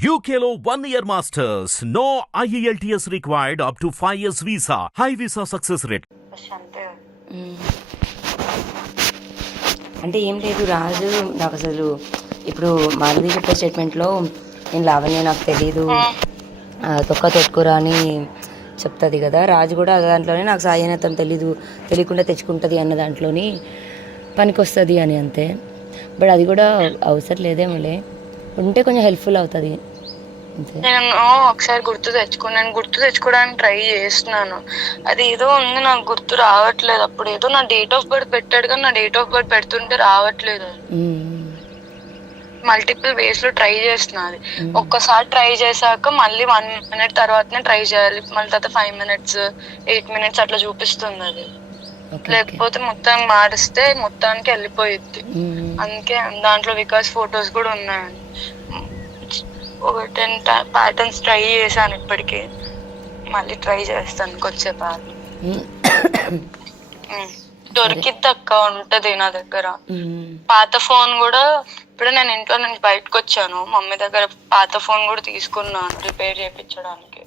UKLO one year masters. No E IELTS required up to 5 years visa. High visa success rate. First అంతే అంటే ఏం లేదు రాజు నాకు అసలు ఇప్పుడు మాధవి చెప్పే స్టేట్మెంట్లో నేను లావణ్య నాకు తెలీదు. తొక్క తొట్టుకురా అని చెప్తుంది కదా. రాజు కూడా ఆ దాంట్లోనే నాకు సాయనతం తెలీదు తెలియకుండా తెచ్చుకుంటుంది అన్న దాంట్లోని పనికొస్తుంది అని అంతే. బట్ అది కూడా అవసరం లేదేమోలే. ఉంటే కొంచెం హెల్ప్ఫుల్ అవుతుంది. నేను ఒకసారి గుర్తు తెచ్చుకున్నాను గుర్తు తెచ్చుకోవడానికి ట్రై చేస్తున్నాను. అది ఏదో ఉంది నాకు గుర్తు రావట్లేదు. అప్పుడు ఏదో నా డేట్ ఆఫ్ బర్త్ పెట్టాడు కానీ నా డేట్ ఆఫ్ బర్త్ పెడుతుంటే రావట్లేదు అది. మల్టిపుల్ వేస్లో ట్రై చేస్తున్నది ఒక్కసారి ట్రై చేశాక మళ్ళీ వన్ మినిట్ తర్వాతనే ట్రై చేయాలి. మళ్ళీ తర్వాత ఫైవ్ మినిట్స్ ఎయిట్ మినిట్స్ అట్లా చూపిస్తుంది అది. లేకపోతే మొత్తం మారిస్తే మొత్తానికి వెళ్ళిపోయిద్ది. అందుకే దాంట్లో వికాస్ ఫొటోస్ కూడా ఉన్నాయండి. ఒక టెన్ ప్యాటర్న్స్ ట్రై చేశాను ఇప్పటికి. మళ్ళీ ట్రై చేస్తాను కొద్దిసేపు ఆగి. దొరికిద్ది అక్క ఉంటది నా దగ్గర. పాత ఫోన్ కూడా ఇప్పుడు నేను ఇంట్లో నుంచి బయటకు వచ్చాను మమ్మీ దగ్గర పాత ఫోన్ కూడా తీసుకున్నాను రిపేర్ చేయించడానికి.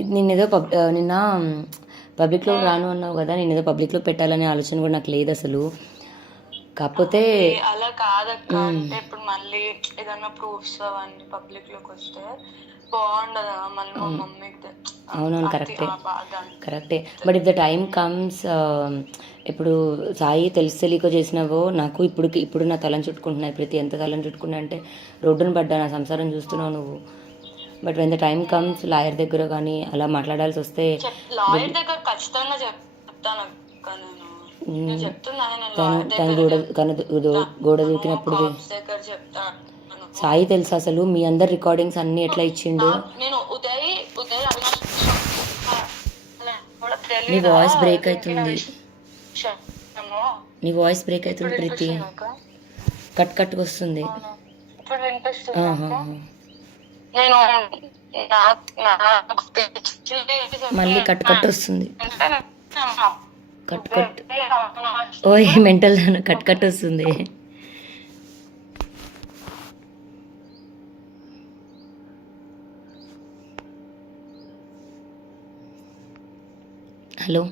ఇది నిన్నేదో పబ్ నిన్న పబ్లిక్లో రాను అన్నావు కదా నేను ఏదో పబ్లిక్లో పెట్టాలనే ఆలోచన కూడా నాకు లేదు అసలు. కాకపోతే అలా కాదక్క. అంటే ఇప్పుడు మళ్ళీ ఏదన్నా ప్రూఫ్స్ అవన్నీ పబ్లిక్లోకి వస్తే బాగుండదు మళ్ళీ మా మమ్మీకి అవునవును కరెక్టే. కరెక్టే. But if the time comes ఇప్పుడు సాయి తెలిసి తెలియక చేసినావో నాకు ఇప్పుడు ఇప్పుడు నా తలని చుట్టుకుంటున్నాయి ప్రతి ఎంత తలని చుట్టుకున్నా అంటే రోడ్డును పడ్డా నా సంసారం చూస్తున్నావు నువ్వు. But when the time comes lawyer దగ్గర కానీ అలా మాట్లాడాల్సి వస్తే లాయర్ దగ్గర ఖచ్చితంగా చెప్- చెప్తాను తను తను గోడ దూకినప్పుడు సాయి తెలుసు అసలు? మీ అందరు రికార్డింగ్స్ అన్ని ఎట్లా ఇచ్చిండు? నీ? వాయిస్ బ్రేక్ అవుతుంది. నీ వాయిస్ బ్రేక్ అవుతుంది ప్రీతి? కట్ కట్గా వస్తుంది. మళ్ళీ కట్ కట్ వస్తుంది. Cut cut. ఓయ్ మెంటల్ కట్ కట్ వస్తుంది. హలో.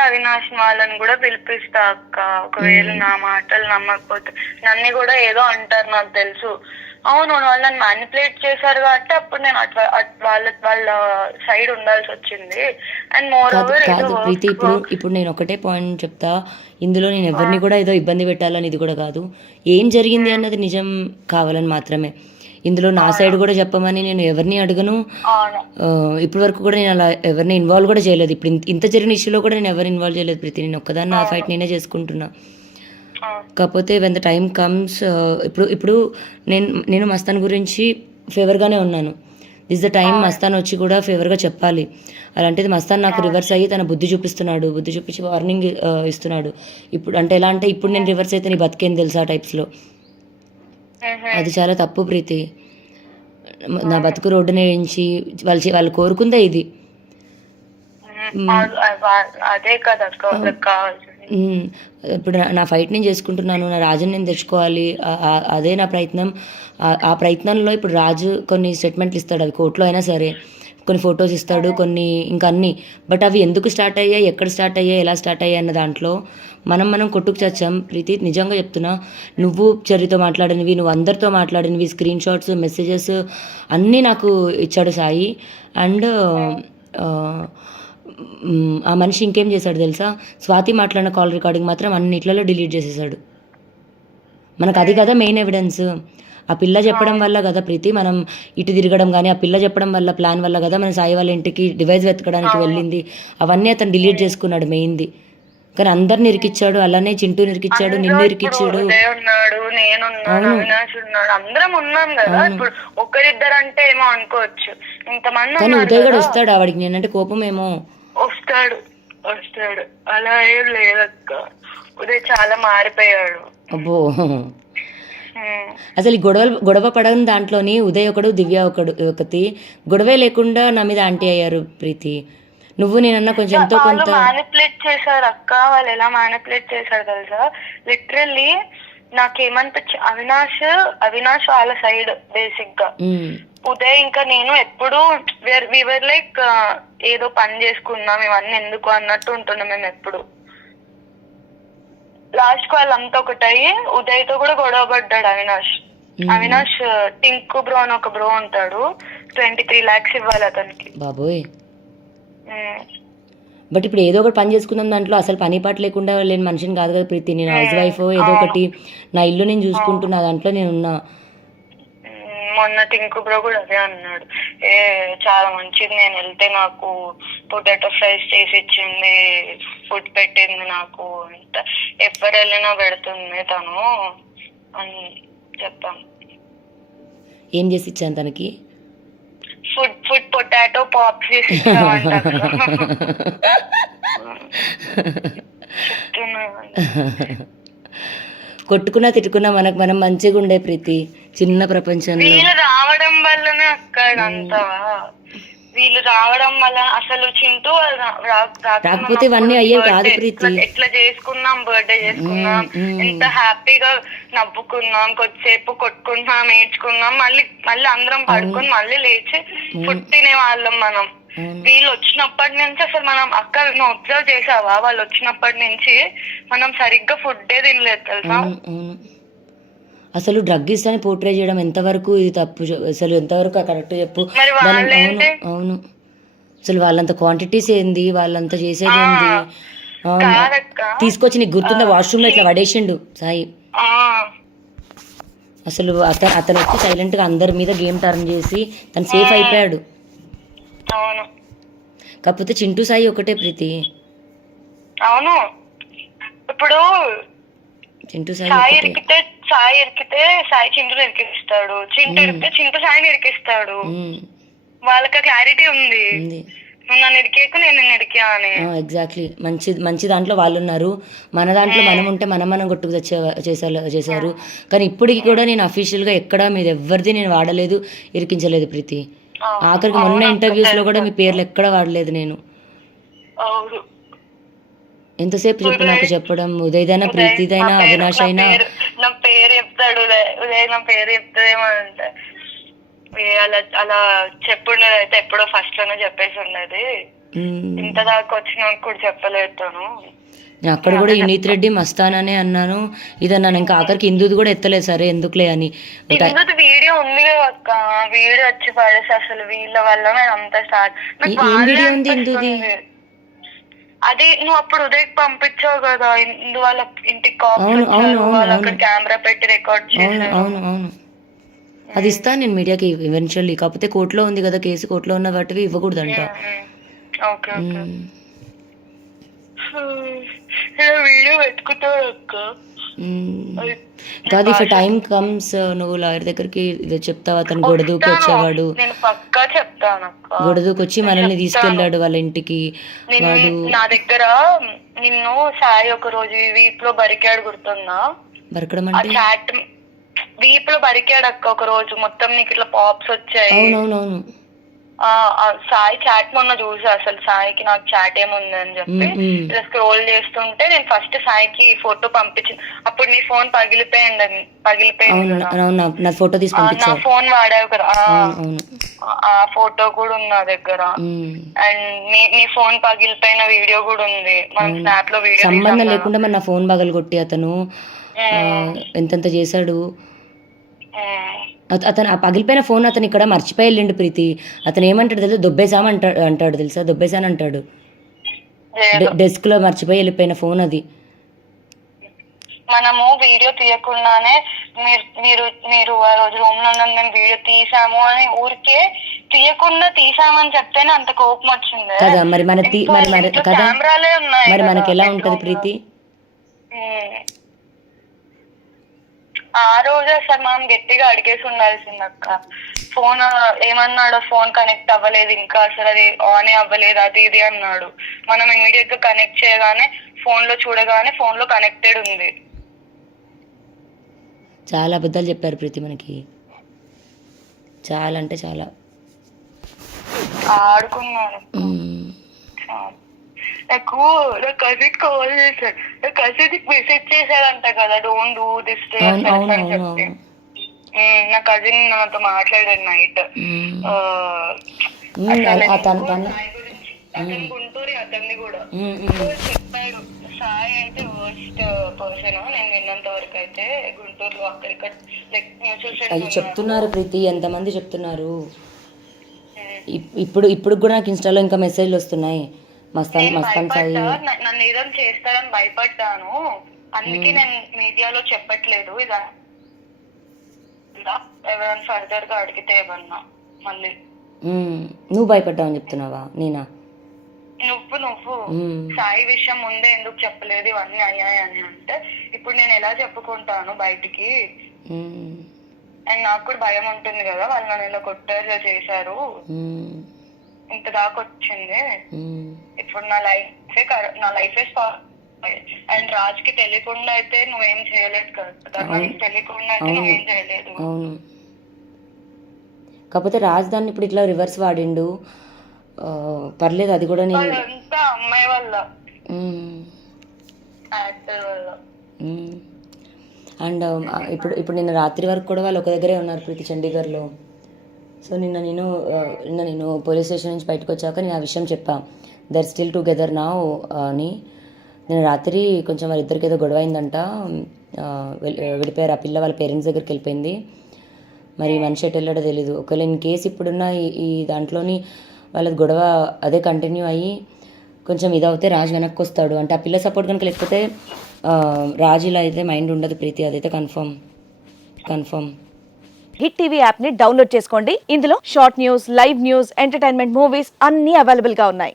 అవినాష్ వాళ్ళని కూడా పిలిపిస్తా అక్క. ఒకవేళ నా మాటలు నమ్మకపోతే నన్ను కూడా ఏదో అంటారు నాకు తెలుసు. అవును వాళ్ళని మ్యానిపులేట్ చేశారు కాబట్టి అప్పుడు నేను అట్లా అట్- వాళ్ళ వాళ్ళ సైడ్ ఉండాల్సి వచ్చింది. అండ్ మోర్ కాదు ఓవర్ కాదు ప్రీతి ఇప్పుడు ఇప్పుడు నేను ఒకటే పాయింట్ చెప్తా. ఇందులో నేను ఎవరిని కూడా ఏదో ఇబ్బంది పెట్టాలని ఇది కూడా కాదు. ఏం జరిగింది అన్నది నిజం కావాలని మాత్రమే. ఇందులో నా సైడ్ కూడా చెప్పమని నేను ఎవరిని అడగను. ఇప్పటి వరకు కూడా నేను అలా ఎవరిని ఇన్వాల్వ్ కూడా చేయలేదు. ఇప్పుడు ఇంత- జరిగిన ఇష్యూలో కూడా నేను ఎవరిని ఇన్వాల్వ్ చేయలేదు ప్రీతి. నేను ఒక్కదాన్ని నా ఫైట్ నేనే చేసుకుంటున్నా. కాకపోతే వెన్ ద టైం కమ్స్ ఇప్పుడు ఇప్పుడు నేను నేను మస్తాన్ గురించి ఫేవర్గానే ఉన్నాను. దిస్ ద టైం మస్తాన్ వచ్చి కూడా ఫేవర్గా చెప్పాలి. అలాంటిది మస్తాన్ నాకు రివర్స్ అయ్యి తన బుద్ధి చూపిస్తున్నాడు. బుద్ధి చూపించి వార్నింగ్ ఇస్తున్నాడు. ఇప్పుడు అంటే ఎలా అంటే ఇప్పుడు నేను రివర్స్ అయితే నీ బతికేం తెలుసా టైప్స్లో. అది చాలా తప్పు ప్రీతి. నా బతుకు రోడ్డు నేయించి వాళ్ళు వాళ్ళు కోరుకుందే ఇది. అదే కదా ఇప్పుడు నా- ఫైట్ నేను చేసుకుంటున్నాను నా రాజుని నేను తెచ్చుకోవాలి అదే నా ప్రయత్నం. ఆ- ప్రయత్నంలో ఇప్పుడు రాజు కొన్ని స్టేట్మెంట్లు ఇస్తాడు అవి కోర్టులో అయినా సరే. కొన్ని ఫొటోస్ ఇస్తాడు కొన్ని ఇంకా అన్ని. బట్ అవి ఎందుకు స్టార్ట్ అయ్యాయి ఎక్కడ స్టార్ట్ అయ్యాయి ఎలా స్టార్ట్ అయ్యాయి అన్న దాంట్లో మనం మనం కొట్టుకు చచ్చాం. ప్రీతి నిజంగా చెప్తున్నా నువ్వు చర్యతో మాట్లాడినవి నువ్వు అందరితో మాట్లాడినవి స్క్రీన్ షాట్స్ మెసేజెస్ అన్నీ నాకు ఇచ్చాడు సాయి. అండ్ ఆ మనిషి ఇంకేం చేశాడు తెలుసా? స్వాతి మాట్లాడిన కాల్ రికార్డింగ్ మాత్రం అన్నిట్లలో డిలీట్ చేసేసాడు మనకు అది కదా మెయిన్ ఎవిడెన్స్. ఆ పిల్ల చెప్పడం వల్ల కదా ప్రీతి మనం ఇటు తిరగడం కానీ ఆ పిల్ల చెప్పడం వల్ల ప్లాన్ వల్ల కదా మన సాయి వాళ్ళ ఇంటికి డివైస్ వెతకడానికి వెళ్ళింది. అవన్నీ అతను డిలీట్ చేసుకున్నాడు మెయిన్ది. కానీ అందరిని ఇరికిచ్చాడు అలానే చింటూ ఇరికిచ్చాడు నిన్ను ఇరికిచ్చాడు. కానీ ఉదయ్ కూడా. వస్తాడు ఆవిడికి నేనంటే కోపం ఏమో వస్తాడు వస్తాడు. అలా ఏం లేదక్క. ఉదయ్ చాలా మారిపోయాడు. అబ్బో. అసలు ఈ గొడవ గొడవ పడని దాంట్లోని ఉదయ్ ఒకడు దివ్య ఒకడు ఒకటి. గొడవే లేకుండా నా మీద ఆంటీ అయ్యారు ప్రీతి. నువ్వు నేనన్నా కొంచెం ఎంతో కొంత మ్యానిపులేట్ చేశారు అక్క. వాళ్ళు ఎలా మ్యానిపులేట్ చేశారు తెలుసా? లిటరల్లీ నాకేమనిపించి అవినాష్ అవినాష్ వాళ్ళ సైడ్ బేసిక్గా. ఉదయ్ ఇంకా నేను ఎప్పుడు వివర్ లైక్ ఏదో పని చేసుకున్నాం ఇవన్నీ ఎందుకు అన్నట్టు ఉంటున్నాం మేము ఎప్పుడు. లాస్ట్కు వాళ్ళంతా ఒకటయ్యి ఉదయ్తో కూడా గొడవ పడ్డాడు అవినాష్. అవినాష్ టింకు బ్రో అని ఒక బ్రో ఉంటాడు ట్వంటీ త్రీ లాక్స్ ఇవ్వాలి అతనికి. బాబోయ్. బట్ ఇప్పుడు ఏదో ఒకటి పని చేసుకుందాం దాంట్లో అసలు పని పాట లేకుండా లేని మనిషిని కాదు కదా ప్రీతి. నేను హౌస్ వైఫ్ ఏదో ఒకటి నా ఇల్లు నేను చూసుకుంటున్నా దాంట్లో నేను ఉన్నా. మొన్న టింకు బ్రో కూడా అదే అన్నాడు. ఏ చాలా మంచిది నేను వెళ్తే నాకు పొటాటో ఫ్రైస్ చేసి ఇచ్చింది ఫుడ్ పెట్టింది నాకు అంత. ఎవరు వెళ్ళినా పెడుతుంది తను అని చెప్పాను. ఏం చేసి ఇచ్చాను తనకి? ఫుడ్ ఫుడ్ పొటాటో పాప్ చేసి. కొట్టుకున్నా తిట్టుకున్నా మనకు మనం మంచిగా ఉండే ప్రీతి. చిన్న ప్రపంచంలో. వీళ్ళు రావడం వల్లనే అక్కడ అంతా వీళ్ళు రావడం వల్ల అసలు చింటూ రాకపోతే ఇవన్నీ అయ్యేవి కాదు ప్రీతి. ఎట్లా- చేసుకున్నాం బర్త్డే చేసుకున్నాం. ఎంత హ్యాపీగా నవ్వుకున్నాం కొద్దిసేపు కొట్టుకున్నాం ఏడ్చుకున్నాం మళ్ళీ మళ్ళీ అందరం పడుకొని మళ్ళీ లేచి ఫుడ్ తినే వాళ్ళం మనం. వీళ్ళు వచ్చినప్పటి నుంచి అసలు మనం అక్క నువ్వు అబ్జర్వ్ చేసావా? వాళ్ళు వచ్చినప్పటి నుంచి మనం సరిగ్గా ఫుడ్డే తినలేదు తెలుసా? అసలు డ్రగ్గిస్ట్ అని పోర్ట్రే చేయడం ఎంతవరకు ఇది తప్పు అసలు ఎంతవరకు కరెక్ట్ చెప్పు? అవును? అవును. అసలు వాళ్ళంత క్వాంటిటీస్ ఏంది? వాళ్ళంత చేసేది ఏంది? తీసుకొచ్చి నీకు గుర్తుందా? వాష్రూమ్లో ఇట్లా పడేసిండు సాయి. అసలు అతను అతను వచ్చి సైలెంట్గా అందరి మీద గేమ్ టర్న్ చేసి తను సేఫ్ అయిపోయాడు. కాకపోతే చింటూ సాయి ఒకటే ప్రీతి. అవును. ఇప్పుడు చింటూ సాయి సాయి ఇరికితే సాయి ఇరికితే సాయి చింటూ ఇరికిస్తాడు చింటూ ఇరికితే చింటూ సాయిని ఇరికిస్తాడు వాళ్ళకి క్లారిటీ ఉంది. ఎగ్జాక్ట్లీ మంచి మంచి దాంట్లో వాళ్ళు ఉన్నారు మన దాంట్లో మనం ఉంటే మనం మనం కొట్టుకు తెచ్చే చేసారు చేశారు. కానీ ఇప్పటికి కూడా నేను అఫీషియల్గా ఎక్కడా మీరు ఎవరిది నేను వాడలేదు ఇరికించలేదు ప్రీతి. ఆఖరికి మొన్న ఇంటర్వ్యూస్లో కూడా మీ పేర్లు ఎక్కడ వాడలేదు నేను. ఎంతసేపు చెప్పు నాకు చెప్పడం? ఉదయదైనా ప్రీతిదైనా అవినాష్ అయినా చెప్తాడు ఉదయ్ ఉదయ్ నా పేరు చెప్తాడేమో అంటే. అలా అలా చెప్పుండేది అయితే ఎప్పుడో ఫస్ట్లోనే చెప్పేసి ఉండేది. ఇంత దాకా వచ్చిన కూడా చెప్పలేదు తను. నేను అక్కడ కూడా యునీత్ రెడ్డి మస్తాననే అన్నాను. ఇది అన్నాను ఇంకా ఆఖరికి హిందూది కూడా ఎత్తలేదు సరే ఎందుకులే అని. వీడియో ఉంది అక్క. వీడియో వచ్చి పడేసి అసలు వీళ్ళ వల్ల అంత స్టార్ట్. ఏ- వీడియో ఉంది ఇందుది? అది నువ్వు అప్పుడు ఉదయ్ పంపించావు కదా వాళ్ళ ఇంటికి కాపీ అవును, అవును, వచ్చారు అవును, వాళ్ళు అవును. అక్కడ కెమెరా పెట్టి రికార్డ్ అవును చేశారు. అవును అవును. అది ఇస్తాను నేను మీడియాకి ఈవెన్చువల్లీ కాకపోతే కోర్టులో ఉంది కదా కేసు కోర్టులో ఉన్న వాటివి ఇవ్వకూడదంట. Okay okay hmm. వీడియో పెట్టుకుంటావు అక్క. మ్మ్. అది కాదు ఇఫ్ టైం కమ్స్ నువ్వు లాయర్ దగ్గరికి ఇది చెప్తావు అతను గొడదూకి వచ్చేవాడు. నేను పక్కా చెప్తాను అక్క గొడదూకి వచ్చి మనల్ని తీసుకెళ్ళాడు వాళ్ళ ఇంటికి. వాడు నా దగ్గర నిన్ను సాయి ఒక రోజు వీప్లో బరికాడు గుర్తుందా? బరకడం ఆ అంటే? చాట్ వీప్లో బరికాడు అక్క ఒక రోజు మొత్తం నీకు ఇట్లా పాప్స్ వచ్చాయి. అవునవునవును. సాయి చాట్ మొన్న చూసా అసలు. సాయికి నాకు చాట్ ఏముంది అని చెప్పి. ఇలా స్క్రోల్ చేస్తుంటే నేను ఫస్ట్ సాయికి ఫోటో పంపించిన అప్పుడు నీ ఫోన్ పగిలిపోయింది పగిలిపోయింది నా- ఫోటో తీసి నా ఫోన్ వాడావు కదా. ఆ, ఫోటో కూడా ఉంది నా దగ్గర. అండ్ నీ నీ ఫోన్ పగిలిపోయిన వీడియో కూడా ఉంది. మనం స్నాప్లో వీడియో సంబంధం లేకుండా మరి నా ఫోన్ పగలు కొట్టి అతను ఎంతెంత చేశాడు. అతను ఆ పగిలిపోయిన ఫోన్ అతను ఇక్కడ మర్చిపోయి వెళ్ళిండు ప్రీతి. అతను ఏమంటాడు తెలుసా? దొబ్బేసాం అంటాడు అంటాడు తెలుసా? దొబ్బేసాను అంటాడు. డెస్క్లో మర్చిపోయి వెళ్ళిపోయిన ఫోన్ అది. మనము వీడియో తీయకుండానే మీరు మీరు మీరు ఆ రోజు రూమ్లో మేము వీడియో తీసాము అని ఊరికే తీయకుండా తీసామని చెప్తేనే అంత కోపం వచ్చింది. కదా మరి మన తీ- మరి మరి కదా కెమెరాలే ఉన్నాయి మరి మనకి ఎలా ఉంటది. ప్రీతి. ఆ రోజు అసలు మనం గట్టిగా అడిగేసి ఉండాల్సింది అక్క ఫోన్ ఏమన్నాడు ఫోన్ కనెక్ట్ అవ్వలేదు ఇంకా అసలు అది ఆన్ అవ్వలేదు అది ఇది అన్నాడు. మనం ఇమీడియట్గా కనెక్ట్ చేయగానే ఫోన్లో చూడగానే ఫోన్లో కనెక్టెడ్ ఉంది. చాలా అబద్ధాలు చెప్పారు ప్రీతి మనకి. చాలా అంటే చాలా. ఆడుకున్నాడు మ్మ్. నాకు నా కజిన్ కాల్ చేశాడు నా కజిన్ మెసేజ్ చేశాడంట కదా డోంట్ డూ దిస్ అవును ఉమ్, నా కజిన్ నాతో మాట్లాడాడు నైట్ అతను తను అతను గుంటూరు అతన్ని కూడా. చెప్పాడు సాయి అయితే వర్స్ట్ పర్సన్ నేను విన్నంత వరకు అయితే గుంటూరులో అక్కడిక్కడ మ్యూచువల్ అది చెప్తున్నారు ప్రీతి ఎంతమంది చెప్తున్నారు? ఇప్- ఇప్పుడు ఇప్పుడు కూడా నాకు ఇన్స్టాలో ఇంకా మెసేజ్లు వస్తున్నాయి. మస్తాన్ మస్తాన్ సాయి నన్ను ఏదైనా చేస్తాడని భయపడ్డాను. అందుకే నేను మీడియాలో చెప్పట్లేదు. ఇలా ఎవరైనా ఫర్దర్గా అడిగితే ఏమన్నా మళ్ళీ. నువ్వు భయపడ్డావని చెప్తున్నావా? నేనా? నువ్వు నువ్వు. సాయి విషయం ముందే ఎందుకు చెప్పలేదు? ఇవన్నీ అయ్యాయి అని అంటే ఇప్పుడు నేను ఎలా చెప్పుకుంటాను బయటికి. అండ్ నాకు కూడా భయం ఉంటుంది కదా వాళ్ళు నన్ను ఇలా కొట్టారు చేశారు. ఇంత దాకా వచ్చింది. ఇప్పుడు నా లైఫ్ నా లైఫే అండ్ రాజ్కి తెలియకుండా అయితే నువ్వేం చేయలేదు కదా. తెలియకుండా అయితే. నువ్వేం చేయలేదు. కాకపోతే రాజధాని ఇప్పుడు ఇట్లా రివర్స్ వాడిండు. పర్లేదు అది కూడా నేను అమ్మాయి వల్ల. అండ్ ఇప్పుడు ఇప్పుడు నిన్న రాత్రి వరకు కూడా వాళ్ళు ఒక దగ్గరే ఉన్నారు ప్రీతి చండీగఢ్లో సో నిన్న నేను నిన్న నేను పోలీస్ స్టేషన్ నుంచి బయటకు వచ్చాక నేను ఆ విషయం చెప్పా. దర్ స్టిల్ టుగెదర్ నా అని నేను రాత్రి కొంచెం వాళ్ళిద్దరికి ఏదో గొడవ అయిందంట విడిపోయారు ఆ పిల్ల వాళ్ళ పేరెంట్స్ దగ్గరికి వెళ్ళిపోయింది. మరి ఈ మనిషి ఎటు వెళ్ళాడో తెలీదు. ఒకవేళ ఇన్ కేసు ఇప్పుడున్న ఈ దాంట్లోని వాళ్ళది గొడవ అదే కంటిన్యూ అయ్యి కొంచెం ఇదవుతే రాజు వెనక్కి వస్తాడు. అంటే ఆ పిల్ల సపోర్ట్ కనుక లేకపోతే రాజు ఇలా అయితే మైండ్ ఉండదు ప్రీతి. అదైతే కన్ఫర్మ్ కన్ఫర్మ్ హిట్ టీవీ యాప్ని డౌన్లోడ్ చేసుకోండి. ఇందులో short news live news entertainment movies అన్ని అవైలబుల్గా ఉన్నాయి.